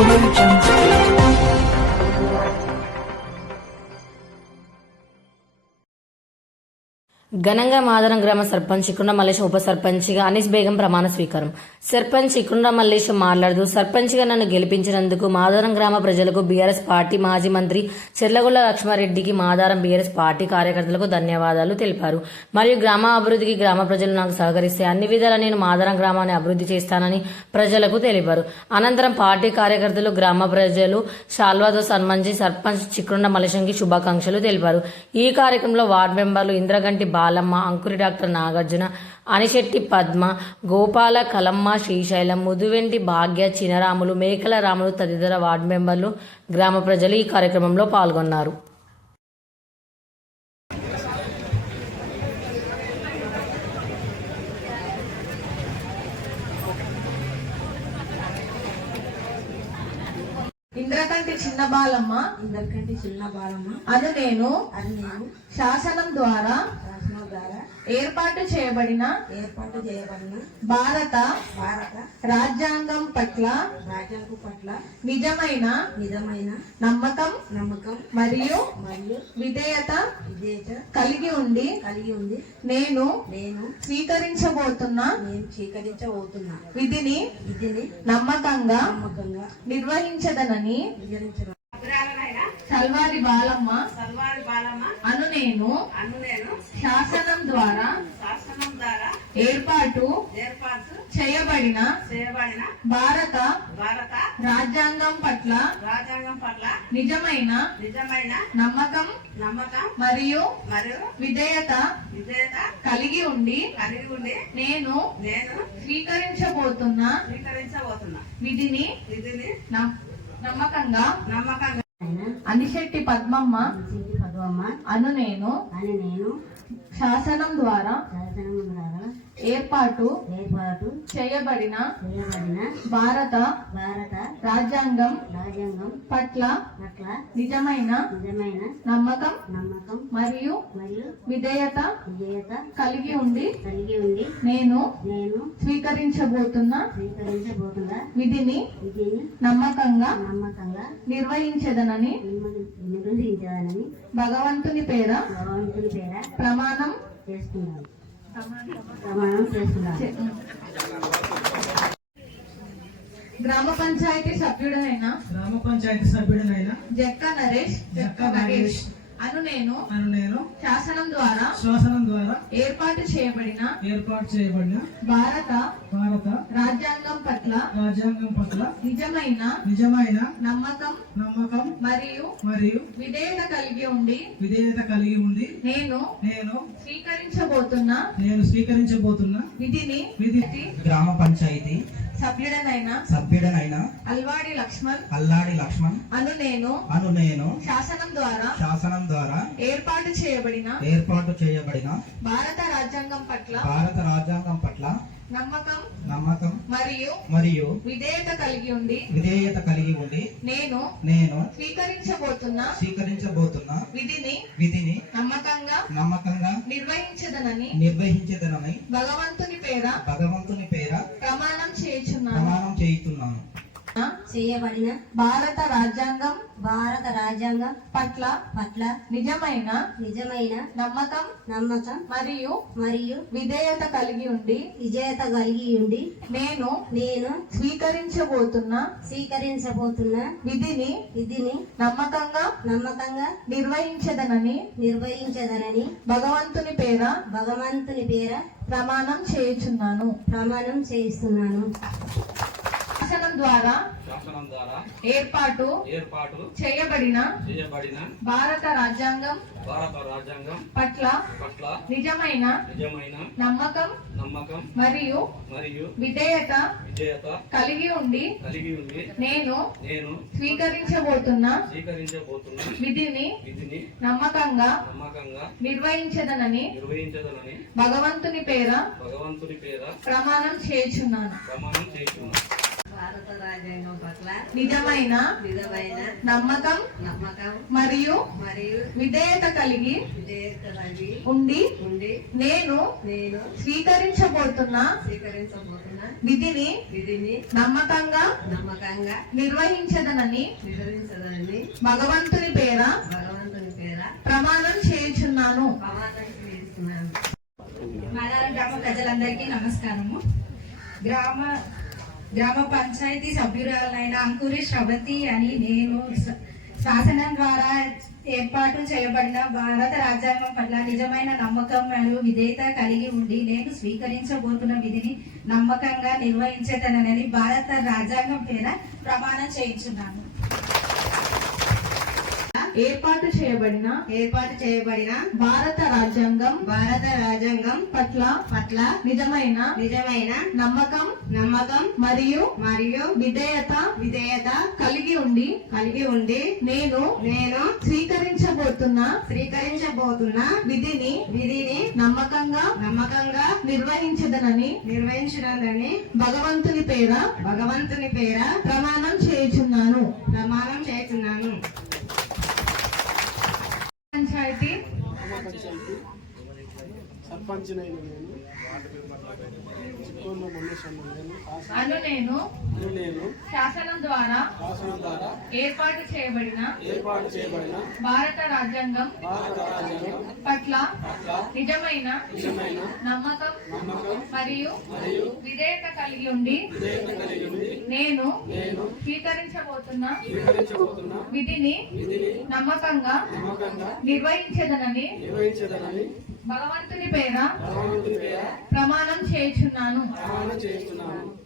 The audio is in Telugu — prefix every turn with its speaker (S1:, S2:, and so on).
S1: olurken
S2: ఘనంగా మాదరం గ్రామ సర్పంచ్ ఇకుండ మల్లేశం ఉప సర్పంచ్గా అనీస్ బేగం ప్రమాణ స్వీకారం. సర్పంచ్ ఇకుండ మల్లేశం మాట్లాడుతూ సర్పంచ్గా నన్ను గెలిపించినందుకు మాదారం గ్రామ ప్రజలకు బీఆర్ఎస్ పార్టీ మాజీ మంత్రి చెర్లగొల్ల లక్ష్మారెడ్డికి మాదారం బీఆర్ఎస్ పార్టీ కార్యకర్తలకు ధన్యవాదాలు తెలిపారు. మరియు గ్రామ అభివృద్ధికి గ్రామ ప్రజలు నాకు సహకరిస్తే అన్ని విధాలా నేను మాదారం గ్రామాన్ని అభివృద్ధి చేస్తానని ప్రజలకు తెలిపారు. అనంతరం పార్టీ కార్యకర్తలు గ్రామ ప్రజలు శాల్వాతో సన్మానించి సర్పంచ్ చిక్కుండ మల్లేశంకి శుభాకాంక్షలు తెలిపారు. ఈ కార్యక్రమంలో ward members Indraganti Balamma Ankuri doctor Nagarjuna Anishetti Padma Gopala Kalamma Srisailam Muduventi Bhagya Chinaramulu Mekala Ramulu తదితర వార్డు మెంబర్లు గ్రామ ప్రజలు ఈ కార్యక్రమంలో పాల్గొన్నారు.
S3: ఇంద్రకంటి చిన్న బాలమ్మ.
S4: అందరికంటే చిన్న బాలమ్మ.
S3: అను నేను
S4: అని నేను
S3: శాసనం ద్వారా ఏర్పాటు చేయబడిన
S4: ఏర్పాటు చేయబడిన
S3: భారత
S4: భారత
S3: రాజ్యాంగం పట్ల
S4: రాజ్యాంగం పట్ల
S3: నిజమైన
S4: నిజమైన
S3: నమ్మకం
S4: నమ్మకం
S3: మరియు
S4: మరియు
S3: విధేయత
S4: విధేయత
S3: కలిగి ఉండి
S4: కలిగి ఉంది
S3: నేను
S4: నేను
S3: స్వీకరించబోతున్న
S4: నేను స్వీకరించబోతున్నా
S3: విధిని
S4: విధిని
S3: నమ్మకంగా
S4: నమ్మకంగా
S3: నిర్వహించదనని
S4: వివరించడం
S3: సల్వారి బాలమ్మ
S5: సల్వారి బాలమ్మ
S3: నేను శాసనం ద్వారా
S5: శాసనం ద్వారా
S3: ఏర్పాటు
S5: ఏర్పాటు
S3: చేయబడిన
S5: చేయబడిన
S3: భారత
S5: భారత
S3: రాజ్యాంగం పట్ల
S5: రాజ్యాంగం పట్ల
S3: నిజమైన
S5: నిజమైన
S3: నమ్మకం
S5: నమ్మకం
S3: మరియు
S5: మరియు
S3: విధేయత
S5: విధేయత
S3: కలిగి ఉండి
S5: కలిగి ఉండి
S3: నేను
S5: నేను
S3: స్వీకరించబోతున్న
S5: స్వీకరించబోతున్నా.
S3: విధిని
S5: విధిని
S3: నమ్- నమ్మకంగా
S5: నమ్మకంగా
S3: అనిశెట్టి పద్మమ్మ అను నేను
S4: అని నేను
S3: శాసనం ద్వారా
S4: శాసనం ద్వారా
S3: ఏర్పాటు
S4: ఏర్పాటు
S3: చేయబడిన
S4: చేయబడిన
S3: భారత
S4: భారత
S3: రాజ్యాంగం
S4: రాజ్యాంగం
S3: పట్ల
S4: పట్ల
S3: నిజమైన
S4: నిజమైన
S3: నమ్మకం
S4: నమ్మకం
S3: మరియు
S4: మరియు
S3: విధేయత
S4: విజేత
S3: కలిగి ఉండి
S4: కలిగి ఉండి
S3: నేను
S4: నేను
S3: స్వీకరించబోతున్న
S4: స్వీకరించబోతున్న
S3: విధిని
S4: విధిని
S3: నమ్మకంగా
S4: నమ్మకంగా
S3: నిర్వహించదనని
S4: నిర్వహించాలని
S3: భగవంతుని పేర
S4: భగవంతుని పేర
S3: ప్రమాణం
S4: చేస్తున్నాను. ప్రమాణం చేస్తున్నాను
S3: చే- గ్రామ పంచాయతీ సభ్యుడైన
S6: గ్రామ పంచాయతీ సభ్యుడినైన
S3: జక్క నరేష్
S6: జక్క నరేష్.
S3: అను నేను
S6: అను నేను
S3: శాసనం ద్వారా
S6: శ్వాసనం ద్వారా
S3: ఏర్పాటు చేయబడిన
S6: ఏర్పాటు చేయబడిన
S3: భారత
S6: భారత
S3: రాజ్యాంగం పట్ల
S6: రాజ్యాంగం పట్ల
S3: నిజమైన
S6: నిజమైన
S3: నమ్మకం
S6: నమ్మకం
S3: మరియు
S6: మరియు
S3: విధేయత కలిగి ఉండి
S6: విధేయత కలిగి ఉండి
S3: నేను
S6: నేను
S3: స్వీకరించబోతున్న
S6: నేను స్వీకరించబోతున్న
S3: విధిని
S6: విధి
S7: గ్రామ పంచాయతీ
S3: సభ్యుడనైన
S7: సభ్యుడనైన
S3: అల్వాడి లక్ష్మణ్
S7: అల్లాడి లక్ష్మణ్
S3: అను నేను
S7: అను నేను
S3: శాసనం ద్వారా
S7: శాసనం ద్వారా
S3: ఏర్పాటు చేయబడిన
S7: ఏర్పాటు చేయబడిన
S3: భారత రాజ్యాంగం పట్ల
S7: భారత రాజ్యాంగం పట్ల
S3: నమ్మకం
S7: నమ్మకం
S3: మరియు
S7: మరియు
S3: విధేయత కలిగి ఉండి
S7: విధేయత కలిగి ఉండి
S3: నేను
S7: నేను
S3: స్వీకరించబోతున్న
S7: స్వీకరించబోతున్న
S3: విధిని
S7: విధిని
S3: నమ్మకంగా
S7: నమ్మకంగా
S3: నిర్వహించదనని
S7: నిర్వహించదనని
S3: భగవంతుని పేర
S7: భగవంతుని పేర
S3: ప్రమాణం చేయుచున్నాను.
S7: ప్రమాణం చేయుతున్నాను
S4: చేయబడిన
S3: భారత రాజ్యాంగం
S4: భారత రాజ్యాంగం
S3: పట్ల
S4: పట్ల
S3: నిజమైన
S4: నిజమైన
S3: నమ్మకం
S4: నమ్మకం
S3: మరియు
S4: మరియు
S3: విధేయత కలిగి ఉండి
S4: విజేత కలిగి ఉండి
S3: నేను
S4: నేను
S3: స్వీకరించబోతున్న
S4: స్వీకరించబోతున్న
S3: విధిని
S4: విధిని
S3: నమ్మకంగా
S4: నమ్మకంగా
S3: నిర్వహించదనని
S4: నిర్వహించదనని
S3: భగవంతుని పేర
S4: భగవంతుని పేర
S3: ప్రమాణం చేయుచున్నాను.
S4: ప్రమాణం చేయిస్తున్నాను.
S3: శాసనం ద్వారా
S8: శాసనం ద్వారా
S3: ఏర్పాటు
S8: ఏర్పాటు
S3: చేయబడిన
S8: చేయబడిన
S3: భారత రాజ్యాంగం
S8: భారత రాజ్యాంగం
S3: పట్ల
S8: పట్ల
S3: నిజమైన
S8: నిజమైన
S3: నమ్మకం
S8: నమ్మకం
S3: మరియు
S8: మరియు
S3: విధేయత
S8: విజేత
S3: కలిగి ఉండి
S8: కలిగి ఉండి
S3: నేను
S8: నేను
S3: స్వీకరించబోతున్న
S8: స్వీకరించబోతున్న
S3: విధిని
S8: విధిని
S3: నమ్మకంగా
S8: నమ్మకంగా
S3: నిర్వహించదనని
S8: నిర్వహించదనని
S3: భగవంతుని పేర
S8: భగవంతుని పేర
S3: ప్రమాణం చేయుచున్నాను.
S8: ప్రమాణం చేస్తున్నాను
S5: భారత రాజ్యాంగం పట్ల
S3: నిజమైన
S5: విధమైన
S3: నమ్మకం
S5: నమ్మకం
S3: మరియు
S5: మరియు
S3: విధేయత కలిగి
S5: విధేయత కలిగి
S3: ఉండి
S5: ఉండి
S3: నేను
S5: నేను
S3: స్వీకరించబోతున్న
S5: స్వీకరించబోతున్న
S3: విధిని
S5: విధిని
S3: నమ్మకంగా
S5: నమ్మకంగా
S3: నిర్వహించదనని
S5: నిర్వహించదని
S3: భగవంతుని పేర
S5: భగవంతుని పేర
S3: ప్రమాణం చేయుచున్నాను.
S5: ప్రమాణం చేస్తున్నాను.
S1: మాదారం గ్రామ ప్రజలందరికీ నమస్కారము. గ్రామ గ్రామ పంచాయతీ సభ్యురాలైన అంకురి శ్రవతి అని నేను శాసనం ద్వారా ఏర్పాటు చేయబడిన భారత రాజ్యాంగం పట్ల నిజమైన నమ్మకం మరియు విధేయత కలిగి ఉండి నేను స్వీకరించబోతున్న విధిని నమ్మకంగా నిర్వహించేతనని భారత రాజ్యాంగం పేర ప్రమాణం చేయించున్నాను.
S3: ఏర్పాటు చేయబడిన
S5: ఏర్పాటు చేయబడిన
S3: భారత రాజ్యాంగం
S5: భారత రాజ్యాంగం
S3: పట్ల
S5: పట్ల
S3: నిజమైన
S5: నిజమైన
S3: నమ్మకం
S5: నమ్మకం
S3: మరియు
S5: మరియు
S3: విధేయత
S5: విధేయత
S3: కలిగి ఉండి
S5: కలిగి ఉండి
S3: నేను
S5: నేను
S3: స్వీకరించబోతున్న
S5: స్వీకరించబోతున్న
S3: విధిని
S5: విధిని
S3: నమ్మకంగా
S5: నమ్మకంగా
S3: నిర్వహించదనని
S5: నిర్వహించడాన్ని
S3: భగవంతుని పేర
S5: భగవంతుని పేర
S3: ప్రమాణం చేయుచున్నాను.
S5: ప్రమాణం చేస్తున్నాను
S3: 嗯。
S9: సర్పంచినైన నేను మల్లేశమ్మ నేను
S3: నేను.
S9: శాసనం నేను.
S3: శాసనం ద్వారా
S9: శాసనం ద్వారా
S3: ఏర్పాటు చేయబడిన
S9: ఏర్పాటు చేయబడిన
S3: భారత రాజ్యాంగం
S9: భారత రాజ్యాంగం
S3: పట్ల నిజమైన
S9: నిజమైన
S3: నమ్మకం
S9: నమ్మకం
S3: మరియు
S9: మరియు
S3: విధేయత కలిగి ఉండి
S9: విధేయత కలిగి ఉండి
S3: నేను
S9: నేను
S3: స్వీకరించబోతున్న
S9: స్వీకరించబోతున్న
S3: విధిని
S9: విధిని
S3: నమ్మకంగా
S9: నమ్మకంగా
S3: నిర్వహించదనని
S9: నిర్వహించదనని
S3: భగవంతుని పేర?
S9: పేర?
S3: ప్రమాణం చేయుచున్నాను.
S9: ప్రమాణం చేస్తున్నాను